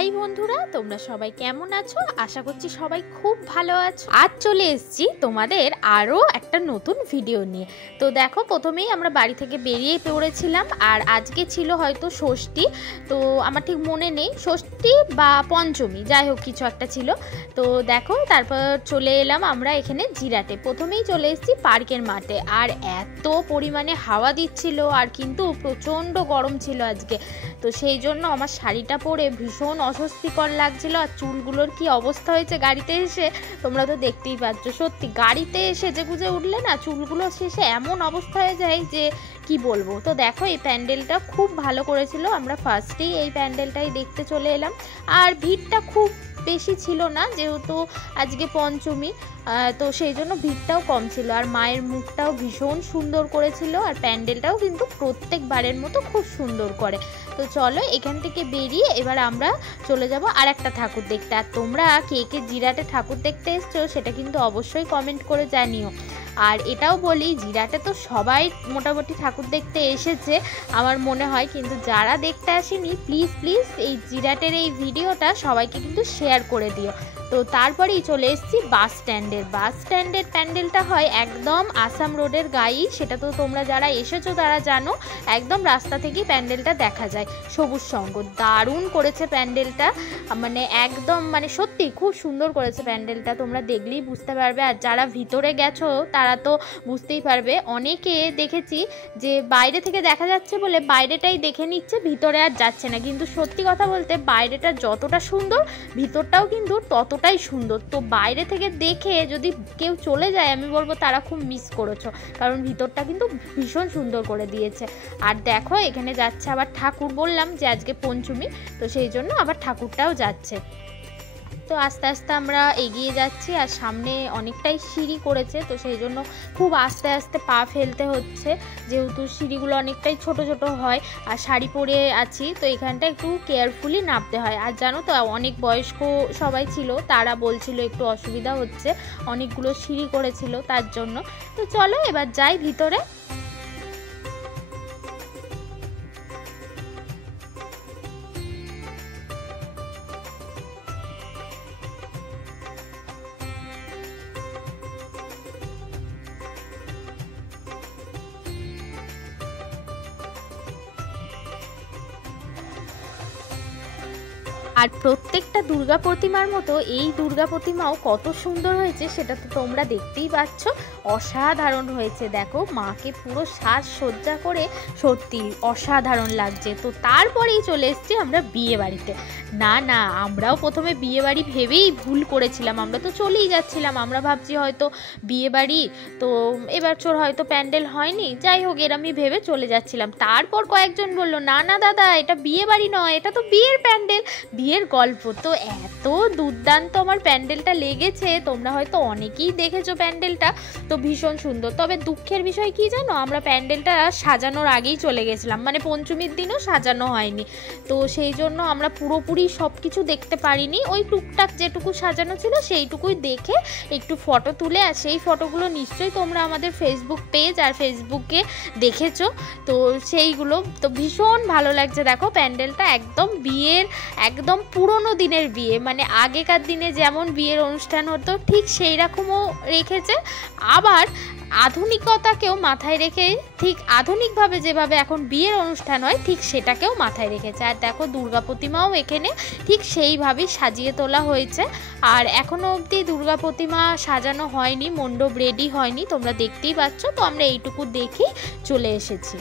High বন্ধুরা, তোমরা সবাই কেমন আছো? আশা করছি সবাই খুব ভালো আছো। আজ চলে এসেছি তোমাদের আরও একটা নতুন ভিডিও নিয়ে। তো দেখো, প্রথমেই আমরা বাড়ি থেকে বেরিয়ে পড়েছিলাম, আর আজকে ছিল হয়তো ষষ্ঠী, তো আমার ঠিক মনে নেই, ষষ্ঠী বা পঞ্চমী, যাই হোক কিছু একটা ছিল। তো দেখো, তারপর চলে এলাম আমরা এখানে জিরাটে। প্রথমেই চলে এসেছি পার্কের মাঠে, আর এত পরিমাণে হাওয়া দিচ্ছিল, আর কিন্তু প্রচণ্ড গরম ছিল আজকে। তো সেই জন্য আমার শাড়িটা পরে ভীষণ অস্বস্তিকর লাগছিল, আর চুলগুলোর কি অবস্থা হয়েছে গাড়িতে এসে তোমরা তো দেখতেই পাচ্ছ। সত্যি গাড়িতে এসে যে গুজে উঠলে না, চুলগুলো শেষে এমন অবস্থা হয়ে যায় যে কি বলবো। তো দেখো, এই প্যান্ডেলটা খুব ভালো করেছিল, আমরা ফার্স্টেই এই প্যান্ডেলটাই দেখতে চলে এলাম। আর ভিড়টা খুব বেশি ছিল না, যেহেতু আজকে পঞ্চমী, তো সেই জন্য ভিড়টাও কম ছিল। আর মায়ের মুখটাও ভীষণ সুন্দর করেছিল, আর প্যান্ডেলটাও কিন্তু প্রত্যেকবারের মতো খুব সুন্দর করে। তো চলো, এখান থেকে বেরিয়ে এবার আমরা চলে যাব আর একটা ঠাকুর দেখতে। আর তোমরা কে কে জিরাটে ঠাকুর দেখতে এসছো সেটা কিন্তু অবশ্যই কমেন্ট করে জানিও। আর এটাও বলি, জিরাটে তো সবাই মোটামুটি ঠাকুর দেখতে এসেছে আমার মনে হয়, কিন্তু যারা দেখতে আসেনি প্লিজ প্লিজ এই জিরাটের এই ভিডিওটা সবাইকে কিন্তু শেয়ার করে দিও। তো তারপরেই চলে এসেছি বাস স্ট্যান্ডের প্যান্ডেলটা হয় একদম আসাম রোডের গায়েই, সেটা তো তোমরা যারা এসেছো তারা জানো। একদম রাস্তা থেকেই প্যান্ডেলটা দেখা যায়, সবুজ সঙ্গ দারুণ করেছে প্যান্ডেলটা, মানে একদম মানে সত্যি খুব সুন্দর করেছে প্যান্ডেলটা, তোমরা দেখলেই বুঝতে পারবে। আর যারা ভিতরে গেছো তারা তো বুঝতেই পারবে। অনেকে দেখেছি যে বাইরে থেকে দেখা যাচ্ছে বলে বাইরেটাই দেখে নিচ্ছে, ভিতরে আর যাচ্ছে না, কিন্তু সত্যি কথা বলতে বাইরেটা যতটা সুন্দর ভিতরটাও কিন্তু ততটাই সুন্দর। তো বাইরে থেকে দেখে যদি কেউ চলে যায়, আমি বলবো তারা খুব মিস করেছো, কারণ ভিতরটা কিন্তু ভীষণ সুন্দর করে দিয়েছে। আর দেখো, এখানে যাচ্ছে আবার ঠাকুর, বললাম যে আজকে পঞ্চমী, তো সেই জন্য আবার ঠাকুরটাও যাচ্ছে। তো আস্তে আস্তে আমরা এগিয়ে যাচ্ছি, আর সামনে অনেকটাই সিঁড়ি করেছে, তো সেই জন্য খুব আস্তে আস্তে পা ফেলতে হচ্ছে, যেহেতু সিঁড়িগুলো অনেকটাই ছোট ছোট হয়, আর শাড়ি পরে আছি, তো এখানটা একটু কেয়ারফুলি নামতে হয়। আর জানো তো, অনেক বয়স্ক সবাই ছিল, তারা বলছিল একটু অসুবিধা হচ্ছে, অনেকগুলো সিঁড়ি করেছিল তার জন্য। তো চলো এবার যাই ভিতরে। আর প্রত্যেকটা দুর্গা প্রতিমার মতো এই দুর্গা প্রতিমাও কত সুন্দর হয়েছে সেটা তো তোমরা দেখতেই পাচ্ছ, অসাধারণ হয়েছে। দেখো, মাকে পুরো সাজসজ্জা করে সত্যি অসাধারণ লাগছে। তো তারপরেই চলে এসেছি আমরা বিয়ে বাড়িতে। না, আমরাও প্রথমে বিয়ে বাড়ি ভেবেই ভুল করেছিলাম, আমরা তো চলেই যাচ্ছিলাম, আমরা ভাবছি হয়তো বিয়ে বাড়ি, তো এবার হয়তো প্যান্ডেল হয়নি, যাই হোক এরমই ভেবে চলে যাচ্ছিলাম। তারপর কয়েকজন বললো, না দাদা, এটা বিয়ে বাড়ি নয়, এটা তো বিয়ের প্যান্ডেল, বিয়ের গল্প। তো এত দুর্দান্ত আমার প্যান্ডেলটা লেগেছে, তোমরা হয়তো অনেকেই দেখেছো প্যান্ডেলটা, তো ভীষণ সুন্দর। তবে দুঃখের বিষয় কি জানো, আমরা প্যান্ডেলটা সাজানোর আগেই চলে গেছিলাম, মানে পঞ্চমীর দিনও সাজানো হয়নি, তো সেই জন্য আমরা পুরোপুরি সব কিছু দেখতে পারিনি। ওই টুকটাক যেটুকু সাজানো ছিল সেইটুকুই দেখে একটু ফটো তুলে, আর সেই ফটোগুলো নিশ্চয়ই তোমরা আমাদের ফেসবুক পেজ আর ফেসবুকে দেখেছো, তো সেইগুলো তো ভীষণ ভালো লাগছে। দেখো, প্যান্ডেলটা একদম বিয়ের, একদম পুরনো দিনের বিয়ে, মানে আগেকার দিনে যেমন বিয়ের অনুষ্ঠান হতো ঠিক সেই রকমও রেখেছে, আবার আধুনিকতাকেও মাথায় রেখে ঠিক আধুনিকভাবে যেভাবে এখন বিয়ের অনুষ্ঠান হয় ঠিক সেটাকেও মাথায় রেখেছে। আর দেখো, দুর্গা প্রতিমাও এখানে ঠিক সেইভাবেই সাজিয়ে তোলা হয়েছে, আর এখনও অবধি দুর্গা প্রতিমা সাজানো হয়নি, মণ্ডপ রেডি হয়নি, তোমরা দেখতেই পাচ্ছ। তো আমরা এইটুকু দেখেই চলে এসেছি।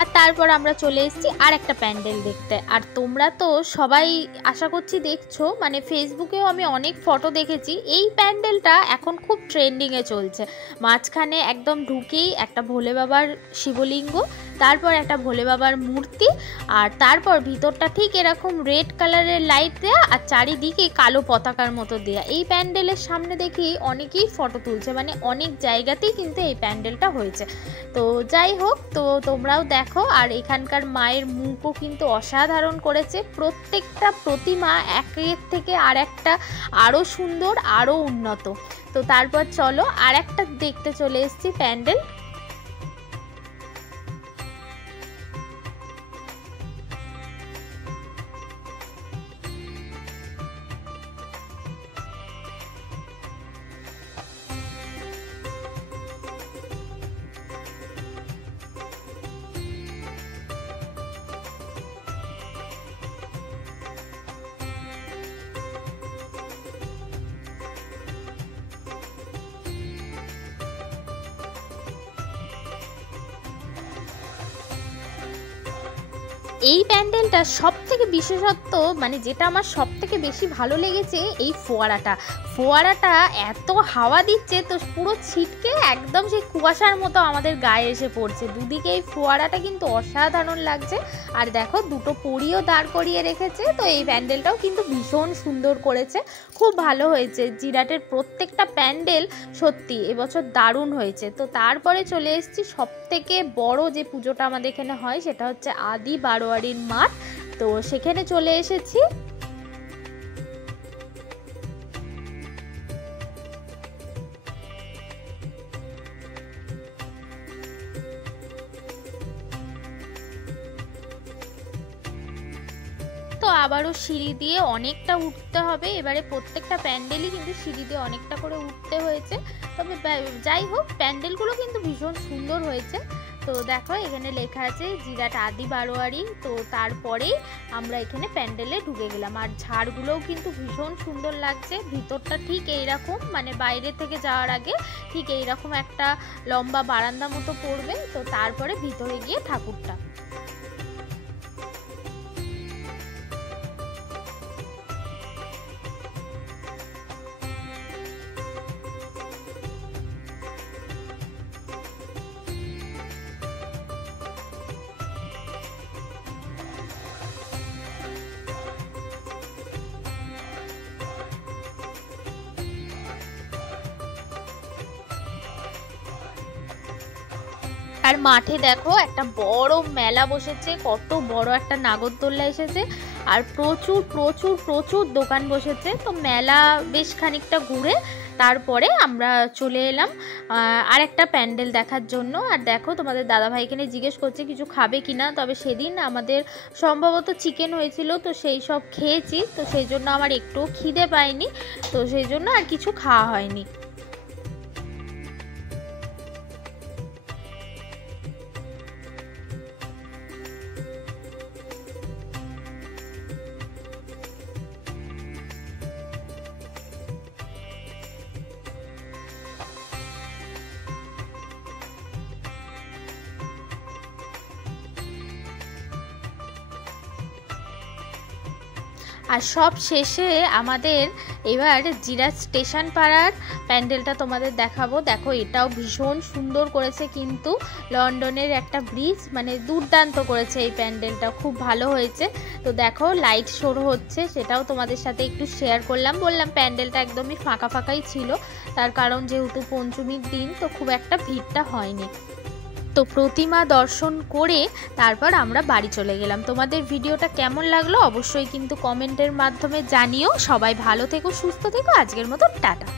আর তারপর আমরা চলে এসেছি আর একটা প্যান্ডেল দেখতে। আর তোমরা তো সবাই আশা করছি দেখছো, মানে ফেসবুকেও আমি অনেক ফটো দেখেছি। এই প্যান্ডেলটা এখন খুব ট্রেন্ডিংয়ে চলছে। মাঝখানে একদম ঢুকেই একটা ভোলে বাবার শিবলিঙ্গ, তারপর একটা ভোলে বাবার মূর্তি, আর তারপর ভিতরটা ঠিক এরকম রেড কালারের লাইট দেয়া আর চারিদিকে কালো পতাকার মতো দেয়া। এই প্যান্ডেলের সামনে দেখি অনেকেই ফটো তুলছে, মানে অনেক জায়গাতেই কিন্তু এই প্যান্ডেলটা হয়েছে। তো যাই হোক, তো তোমরাও দেখো। আর এখানকার মায়ের মুখও কিন্তু অসাধারণ করেছে। প্রত্যেকটা প্রতিমা একের থেকে আর একটা আরও সুন্দর, আরও উন্নত। তো তারপর চলো আর একটা দেখতে চলে এসেছি প্যান্ডেল। এই প্যান্ডেলটা সব থেকে বিশেষত্ব, মানে যেটা আমার সব থেকে বেশি ভালো লেগেছে, এই ফোয়ারাটা এত হাওয়া দিচ্ছে, তো পুরো ছিটকে একদম সেই কুয়াশার মতো আমাদের গায়ে এসে পড়ছে। দুদিকে এই ফোয়ারাটা কিন্তু অসাধারণ লাগছে। আর দেখো দুটো পরীও দাঁড় করিয়ে রেখেছে। তো এই প্যান্ডেলটাও কিন্তু ভীষণ সুন্দর করেছে, খুব ভালো হয়েছে। জিরাটের প্রত্যেকটা প্যান্ডেল সত্যি এবছর দারুণ হয়েছে। তো তারপরে চলে এসেছি সব থেকে বড় যে পুজোটা আমাদের এখানে হয়, সেটা হচ্ছে আদি বারোয়ারির মাঠ। তো সেখানে চলে এসেছি। তো আবারও সিঁড়ি দিয়ে অনেকটা উঠতে হবে। এবারে প্রত্যেকটা প্যান্ডেলই কিন্তু সিঁড়ি দিয়ে অনেকটা করে উঠতে হয়েছে। তবে যাই হোক, প্যান্ডেলগুলো কিন্তু ভীষণ সুন্দর হয়েছে। তো দেখো এখানে লেখা আছে জিরাট আদি বারোয়ারি। তো তারপরেই আমরা এখানে প্যান্ডেলে ঢুকে গেলাম। আর ঝাড়গুলোও কিন্তু ভীষণ সুন্দর লাগছে। ভিতরটা ঠিক এইরকম, মানে বাইরে থেকে যাওয়ার আগে ঠিক এইরকম একটা লম্বা বারান্দা মতো পড়বে। তো তারপরে ভিতরে গিয়ে ঠাকুরটা। আর মাঠে দেখো একটা বড় মেলা বসেছে, কত বড় একটা নাগরদোল্লা এসেছে, আর প্রচুর প্রচুর প্রচুর দোকান বসেছে। তো মেলা বেশ খানিকটা ঘুরে তারপরে আমরা চলে এলাম আর একটা প্যান্ডেল দেখার জন্য। আর দেখো তোমাদের দাদাভাই এখানে জিজ্ঞেস করছে কিছু খাবে কিনা। তবে সেদিন আমাদের সম্ভবত চিকেন হয়েছিল, তো সেই সব খেয়েছি। তো সেই জন্য আমার একটুও খিদে পায়নি, তো সেই জন্য আর কিছু খাওয়া হয়নি। আর সব শেষে আমাদের এবার জিরাট স্টেশন পাড়ার প্যান্ডেলটা তোমাদের দেখাবো। দেখো এটাও ভীষণ সুন্দর করেছে, কিন্তু লন্ডনের একটা ব্রিজ, মানে দুর্দান্ত করেছে এই প্যান্ডেলটা, খুব ভালো হয়েছে। তো দেখো লাইট শো হচ্ছে, সেটাও তোমাদের সাথে একটু শেয়ার করলাম। বললাম প্যান্ডেলটা একদমই ফাঁকা ফাঁকাই ছিল, তার কারণ যেহেতু পঞ্চমীর দিন, তো খুব একটা ভিড়টা হয়নি। তো প্রতিমা দর্শন করে তারপর আমরা বাড়ি চলে গেলাম। তোমাদের ভিডিওটা কেমন লাগলো অবশ্যই কিন্তু কমেন্টের মাধ্যমে জানিও। সবাই ভালো থেকো, সুস্থ থেকো। আজকের মতো টাটা।